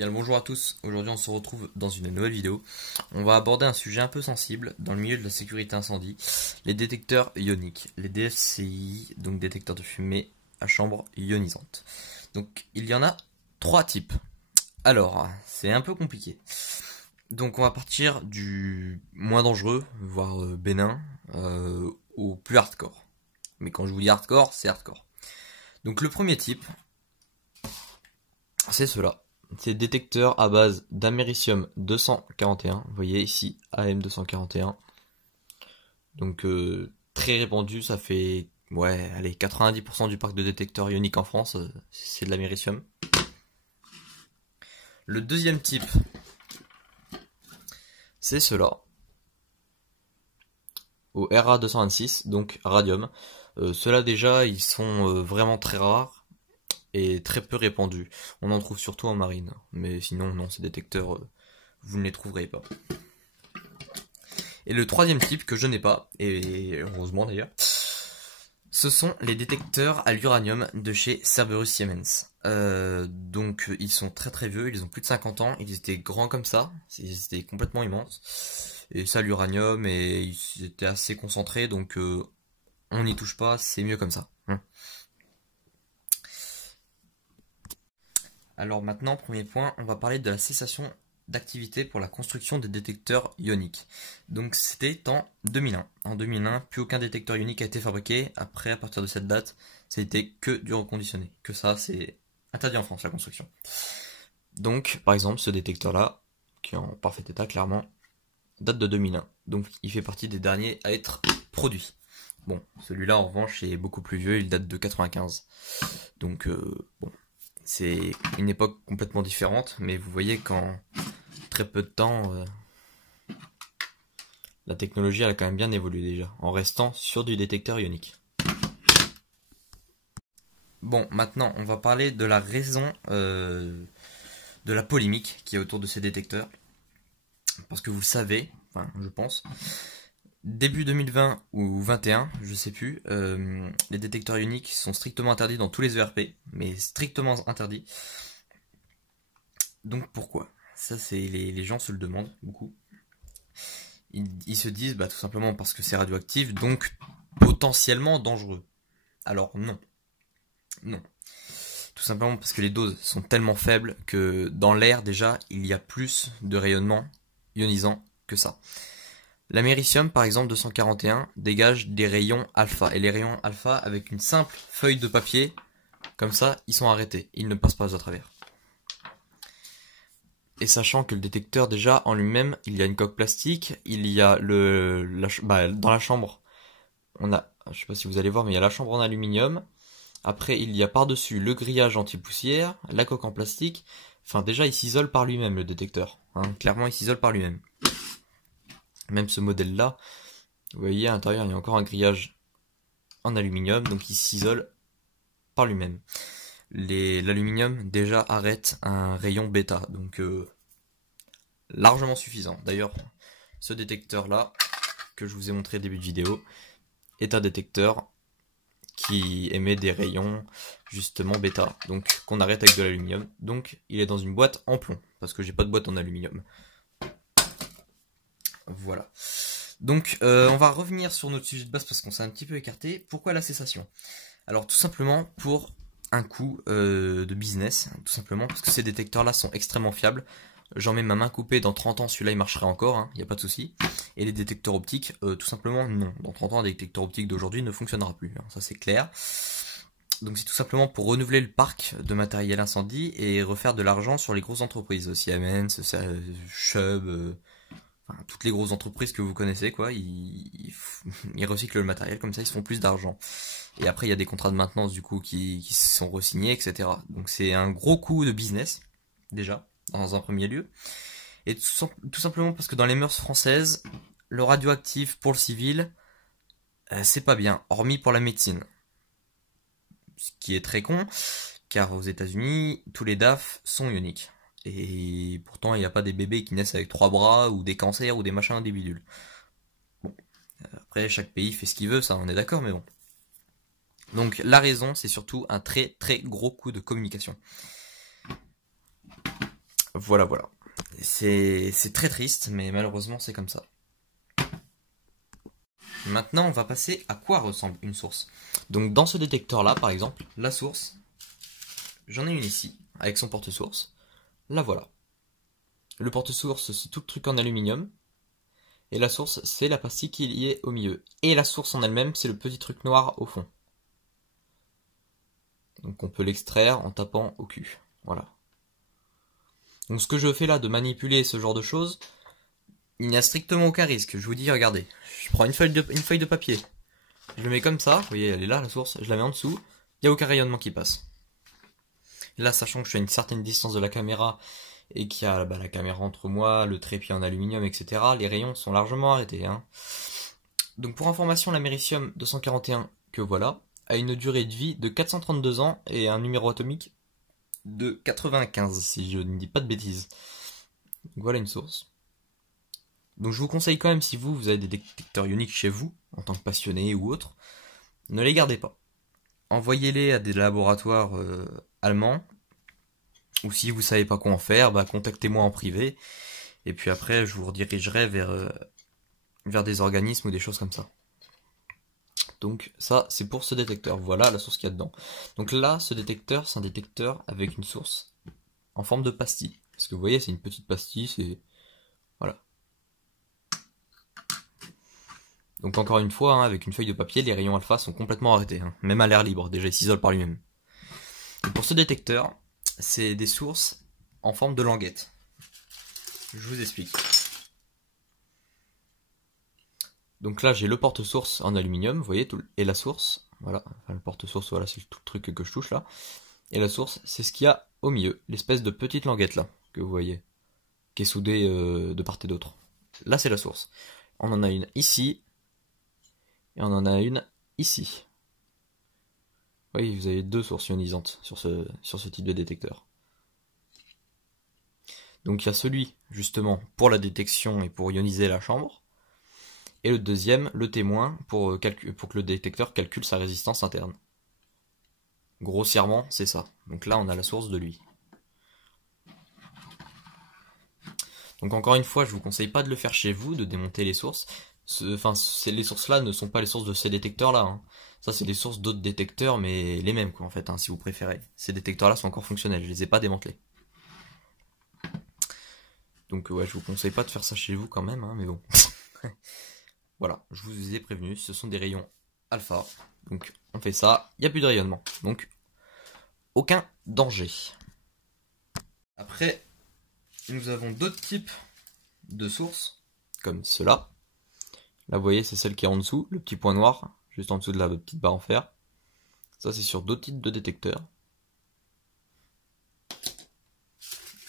Bien le bonjour à tous, aujourd'hui on se retrouve dans une nouvelle vidéo. On va aborder un sujet un peu sensible dans le milieu de la sécurité incendie, les détecteurs ioniques, les DFCI, donc détecteurs de fumée à chambre ionisante. Donc il y en a trois types. Alors, c'est un peu compliqué. Donc on va partir du moins dangereux, voire bénin, au plus hardcore. Mais quand je vous dis hardcore, c'est hardcore. Donc le premier type, c'est cela. C'est détecteur à base d'américium 241. Vous voyez ici, AM241. Donc très répandu, ça fait ouais, allez, 90% du parc de détecteurs ioniques en France, c'est de l'américium. Le deuxième type, c'est cela. Au RA226, donc radium. Ceux-là déjà, ils sont vraiment très rares et très peu répandus. On en trouve surtout en marine, mais sinon non, ces détecteurs, vous ne les trouverez pas. Et le troisième type que je n'ai pas, et heureusement d'ailleurs, ce sont les détecteurs à l'uranium de chez Cerberus Siemens. Donc ils sont très très vieux, ils ont plus de 50 ans, ils étaient grands comme ça, ils étaient complètement immenses. Et ça l'uranium, et ils étaient assez concentrés, donc on n'y touche pas, c'est mieux comme ça. Alors maintenant, premier point, on va parler de la cessation d'activité pour la construction des détecteurs ioniques. Donc c'était en 2001. En 2001, plus aucun détecteur ionique a été fabriqué. Après, à partir de cette date, ça a été que du reconditionné. Que ça, c'est interdit en France, la construction. Donc, par exemple, ce détecteur-là, qui est en parfait état, clairement, date de 2001. Donc il fait partie des derniers à être produits. Bon, celui-là, en revanche, est beaucoup plus vieux, il date de 95. Donc, bon. C'est une époque complètement différente, mais vous voyez qu'en très peu de temps, la technologie elle a quand même bien évolué déjà, en restant sur du détecteur ionique. Bon, maintenant on va parler de la raison de la polémique qui est autour de ces détecteurs. Parce que vous le savez, enfin je pense, début 2020 ou 2021, je sais plus, les détecteurs ioniques sont strictement interdits dans tous les ERP, mais strictement interdits. Donc pourquoi? Ça c'est les gens se le demandent beaucoup. Ils se disent tout simplement parce que c'est radioactif, donc potentiellement dangereux. Alors non. Non. Tout simplement parce que les doses sont tellement faibles que dans l'air déjà il y a plus de rayonnement ionisant que ça. L'américium, par exemple, 241, dégage des rayons alpha. Et les rayons alpha, avec une simple feuille de papier, comme ça, ils sont arrêtés. Ils ne passent pas à travers. Et sachant que le détecteur, déjà, en lui-même, il y a une coque plastique, il y a dans la chambre, on a, je sais pas si vous allez voir, mais il y a la chambre en aluminium. Après, il y a par-dessus le grillage anti-poussière, la coque en plastique. Enfin, déjà, il s'isole par lui-même, le détecteur. Clairement, il s'isole par lui-même. Même ce modèle-là, vous voyez, à l'intérieur, il y a encore un grillage en aluminium, donc il s'isole par lui-même. L'aluminium, déjà, arrête un rayon bêta, donc largement suffisant. D'ailleurs, ce détecteur-là, que je vous ai montré au début de vidéo, est un détecteur qui émet des rayons, justement, bêta, donc qu'on arrête avec de l'aluminium. Donc, il est dans une boîte en plomb, parce que j'ai pas de boîte en aluminium. Voilà. Donc on va revenir sur notre sujet de base parce qu'on s'est un petit peu écarté. Pourquoi la cessation? Alors tout simplement pour un coût de business, tout simplement parce que ces détecteurs là sont extrêmement fiables. J'en mets ma main coupée, dans 30 ans celui-là il marcherait encore, il n'y a pas de souci. Et les détecteurs optiques, tout simplement non. Dans 30 ans un détecteur optique d'aujourd'hui ne fonctionnera plus, ça c'est clair. Donc c'est tout simplement pour renouveler le parc de matériel incendie et refaire de l'argent sur les grosses entreprises, Siemens, Chubb, toutes les grosses entreprises que vous connaissez, quoi, ils recyclent le matériel, comme ça ils se font plus d'argent. Et après il y a des contrats de maintenance du coup qui sont re-signés, etc. Donc c'est un gros coup de business, déjà, dans un premier lieu. Et tout simplement parce que dans les mœurs françaises, le radioactif pour le civil, c'est pas bien, hormis pour la médecine. Ce qui est très con, car aux États-Unis, tous les DAF sont ioniques. Et pourtant, il n'y a pas des bébés qui naissent avec 3 bras, ou des cancers, ou des machins, des bidules. Bon, après, chaque pays fait ce qu'il veut, ça, on est d'accord, mais bon. Donc, la raison, c'est surtout un très très gros coup de communication. Voilà, voilà. C'est très triste, mais malheureusement c'est comme ça. Maintenant, on va passer à quoi ressemble une source. Donc dans ce détecteur-là, par exemple, la source, j'en ai une ici, avec son porte-source. La voilà. Le porte-source, c'est tout le truc en aluminium. Et la source, c'est la pastille qui y est au milieu. Et la source en elle-même, c'est le petit truc noir au fond. Donc on peut l'extraire en tapant au cul. Voilà. Donc ce que je fais là de manipuler ce genre de choses, il n'y a strictement aucun risque. Je vous dis, regardez. Je prends une feuille de papier. Je le mets comme ça. Vous voyez, elle est là, la source. Je la mets en dessous. Il n'y a aucun rayonnement qui passe. Et là, sachant que je suis à une certaine distance de la caméra et qu'il y a la caméra entre moi, le trépied en aluminium, etc., les rayons sont largement arrêtés. Hein. Donc pour information, l'américium 241, que voilà, a une durée de vie de 432 ans et un numéro atomique de 95, si je ne dis pas de bêtises. Donc voilà une source. Donc je vous conseille quand même, si vous avez des détecteurs ioniques chez vous, en tant que passionné ou autre, ne les gardez pas. Envoyez-les à des laboratoires allemands, ou si vous savez pas quoi en faire, contactez-moi en privé, et puis après je vous redirigerai vers des organismes ou des choses comme ça. Donc ça, c'est pour ce détecteur. Voilà la source qu'il y a dedans. Donc là, ce détecteur, c'est un détecteur avec une source en forme de pastille. Parce que vous voyez, c'est une petite pastille, c'est... Voilà. Donc encore une fois, hein, avec une feuille de papier, les rayons alpha sont complètement arrêtés. Hein, même à l'air libre, déjà, il s'isole par lui-même. Et pour ce détecteur, c'est des sources en forme de languette. Je vous explique. Donc là, j'ai le porte-source en aluminium, vous voyez, et la source, voilà, enfin, le porte-source, voilà, c'est tout le truc que je touche là. Et la source, c'est ce qu'il y a au milieu, l'espèce de petite languette là, que vous voyez, qui est soudée de part et d'autre. Là, c'est la source. On en a une ici, et on en a une ici. Oui, vous avez deux sources ionisantes sur ce type de détecteur. Donc il y a celui, justement, pour la détection et pour ioniser la chambre. Et le deuxième, le témoin, pour que le détecteur calcule sa résistance interne. Grossièrement, c'est ça. Donc là, on a la source de lui. Donc encore une fois, je vous conseille pas de le faire chez vous, de démonter les sources. Les sources-là ne sont pas les sources de ces détecteurs-là. Hein. Ça, c'est des sources d'autres détecteurs, mais les mêmes, quoi, en fait, hein, si vous préférez. Ces détecteurs-là sont encore fonctionnels, je les ai pas démantelés. Donc ouais, je vous conseille pas de faire ça chez vous quand même, hein, mais bon. Voilà, je vous ai prévenu, ce sont des rayons alpha. Donc on fait ça, il n'y a plus de rayonnement. Donc aucun danger. Après, nous avons d'autres types de sources, comme cela. Là vous voyez, c'est celle qui est en dessous, le petit point noir, juste en dessous de la petite barre en fer. Ça c'est sur d'autres types de détecteurs.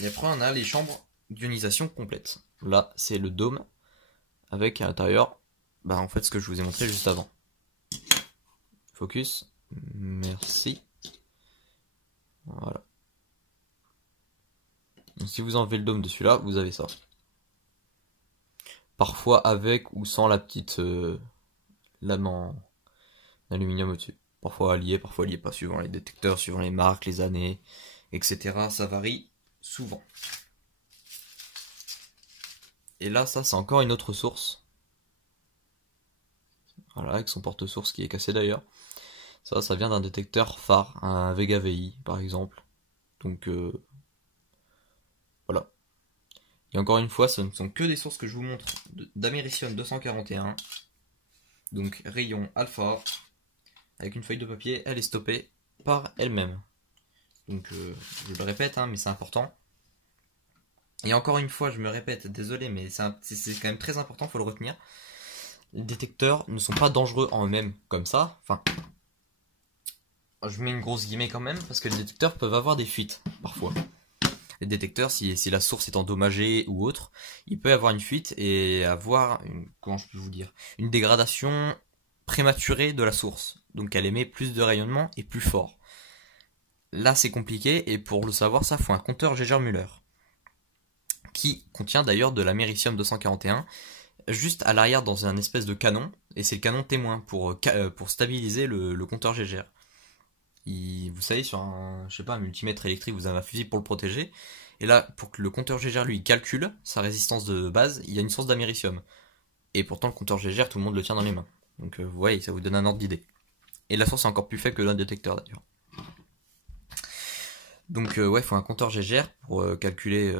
Et après on a les chambres d'ionisation complète. Là c'est le dôme, avec à l'intérieur, en fait ce que je vous ai montré juste avant. Focus, merci. Voilà. Donc, si vous enlevez le dôme de celui-là, vous avez ça. Parfois avec ou sans la petite lame en aluminium au-dessus. Parfois lié pas, suivant les détecteurs, suivant les marques, les années, etc. Ça varie souvent. Et là, ça c'est encore une autre source. Voilà, avec son porte-source qui est cassé d'ailleurs. Ça vient d'un détecteur phare, un Vega VI par exemple. Donc voilà. Et encore une fois, ce ne sont que des sources que je vous montre d'américium 241. Donc rayon alpha, avec une feuille de papier, elle est stoppée par elle-même. Donc je le répète, hein, mais c'est important. Et encore une fois, je me répète, désolé, mais c'est quand même très important, faut le retenir. Les détecteurs ne sont pas dangereux en eux-mêmes, comme ça. Enfin, je mets une grosse guillemets quand même, parce que les détecteurs peuvent avoir des fuites, parfois. Les détecteurs, si la source est endommagée ou autre, il peut avoir une fuite et avoir, comment je peux vous dire, une dégradation prématurée de la source. Donc elle émet plus de rayonnement et plus fort. Là c'est compliqué, et pour le savoir, ça faut un compteur Geiger-Müller, qui contient d'ailleurs de l'américium 241, juste à l'arrière dans un espèce de canon, et c'est le canon témoin pour stabiliser le compteur Geiger. Vous savez, sur un multimètre électrique, vous avez un fusible pour le protéger, Et là, pour que le compteur Gégère lui calcule sa résistance de base, il y a une source d'américium. Et pourtant, le compteur Gégère, tout le monde le tient dans les mains. Donc vous voyez, ça vous donne un ordre d'idée. Et la source est encore plus faible que le détecteur d'ailleurs. Donc ouais, il faut un compteur Gégère pour calculer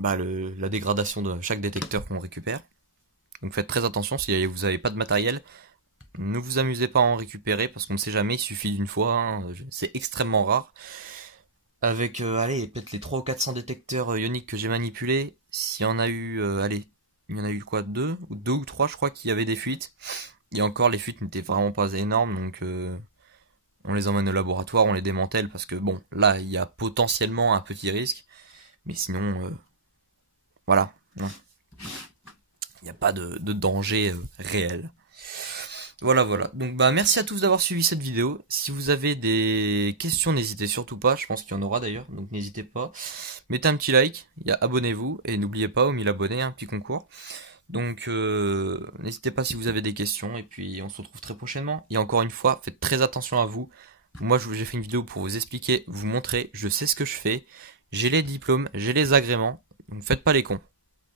la dégradation de chaque détecteur qu'on récupère. Donc faites très attention, si vous n'avez pas de matériel, ne vous amusez pas à en récupérer parce qu'on ne sait jamais, il suffit d'une fois, hein, c'est extrêmement rare. Avec, allez, peut-être les 300 ou 400 détecteurs ioniques que j'ai manipulés, s'il y en a eu, il y en a eu quoi, deux ou trois, je crois, qu'il y avait des fuites. Et encore, les fuites n'étaient vraiment pas énormes, donc on les emmène au laboratoire, on les démantèle parce que bon, là, il y a potentiellement un petit risque, mais sinon, voilà, non. Il n'y a pas de danger réel. Voilà. Donc merci à tous d'avoir suivi cette vidéo. Si vous avez des questions, n'hésitez surtout pas. Je pense qu'il y en aura d'ailleurs, donc n'hésitez pas. Mettez un petit like, abonnez-vous et n'oubliez pas aux 1000 abonnés, un petit concours. Donc n'hésitez pas si vous avez des questions et puis on se retrouve très prochainement. Et encore une fois, faites très attention à vous. Moi j'ai fait une vidéo pour vous expliquer, vous montrer, je sais ce que je fais. J'ai les diplômes, j'ai les agréments. Ne faites pas les cons.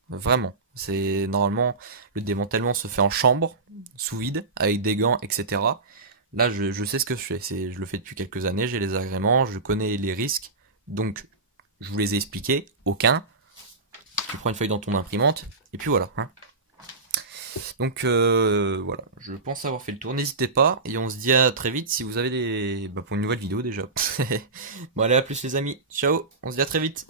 Vraiment. C'est normalement le démantèlement se fait en chambre, sous vide, avec des gants, etc. Là, je sais ce que je fais. Je le fais depuis quelques années. J'ai les agréments, je connais les risques. Donc, je vous les ai expliqués. Aucun. Tu prends une feuille dans ton imprimante et puis voilà. Hein. Donc voilà, je pense avoir fait le tour. N'hésitez pas et on se dit à très vite si vous avez pour une nouvelle vidéo déjà. Bon allez, à plus les amis. Ciao. On se dit à très vite.